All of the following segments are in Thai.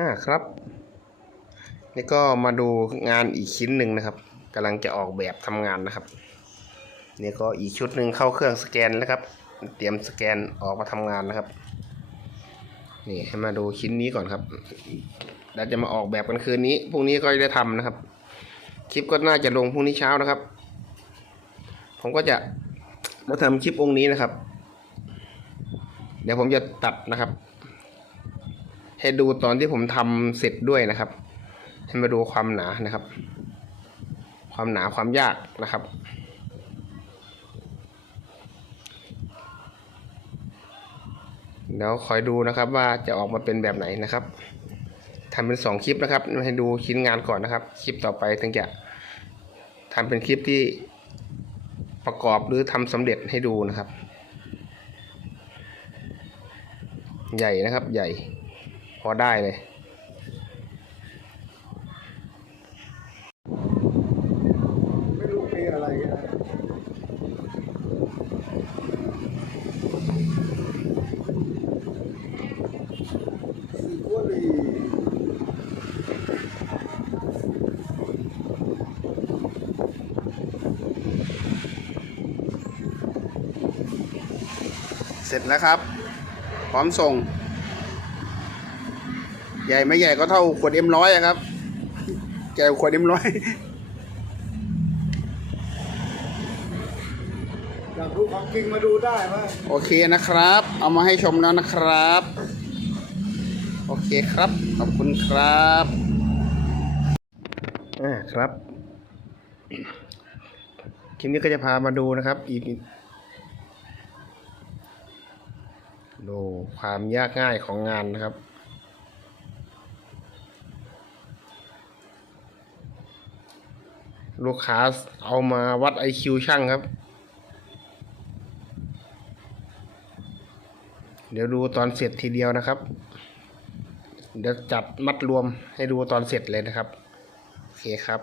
อ่าครับ นี่ก็มาดูงานอีกชิ้นหนึ่งนะครับกำลังจะออกแบบทำงานนะครับ นี่ก็อีกชุดหนึ่งเข้าเครื่องสแกนแล้วครับ เตรียมสแกนออกมาทำงานนะครับ นี่ให้มาดูชิ้นนี้ก่อนครับแล้วจะมาออกแบบกันคืนนี้พรุ่งนี้ก็จะได้ทำนะครับ คลิปก็น่าจะลงพรุ่งนี้เช้านะครับ ผมก็จะมาทำคลิปองค์นี้นะครับ เดี๋ยวผมจะตัดนะครับ ให้ดูตอนที่ผมทำเสร็จด้วยนะครับ ให้มาดูความหนานะครับ ความหนาความยากนะครับ เดี๋ยวคอยดูนะครับว่าจะออกมาเป็นแบบไหนนะครับทำเป็นสองคลิปนะครับให้ดูชิ้นงานก่อนนะครับ คลิปต่อไปถึงจะทำเป็นคลิปที่ประกอบหรือทำสำเร็จให้ดูนะครับ ใหญ่นะครับใหญ่ พอได้เลย ไม่รู้ปีอะไรนะสี่กัวหลีเสร็จแล้วครับ พร้อมส่ง ใหญ่ไม่ใหญ่ก็เท่าขวดเอ็มร้อยครับใหญ่กว่าขวดเอ็มร้อยอยากรู้ของจริงมาดูได้ไหมโอเคนะครับ เอามาให้ชมแล้วนะครับ โอเคครับ ขอบคุณครับอ่าครับคลิปนี้ก็จะพามาดูนะครับ อีกดูความยากง่ายของงานนะครับ ลูกค้าเอามาวัด IQ ช่างครับ เดี๋ยวดูตอนเสร็จทีเดียวนะครับ เดี๋ยวจัดมัดรวมให้ดูตอนเสร็จเลยนะครับ โอเคครับ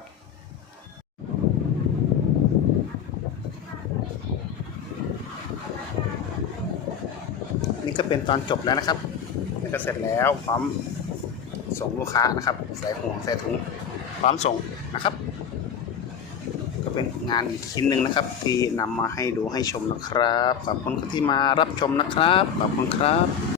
นี่ก็เป็นตอนจบแล้วนะครับนี่ก็เสร็จแล้วพร้อมส่งลูกค้านะครับ ใส่ห่วงใส่ถุงพร้อมส่งนะครับ เป็นงานอีกชิ้นหนึ่งนะครับ ที่นำมาให้ดูให้ชมนะครับขอบคุณที่มารับชมนะครับขอบคุณครับ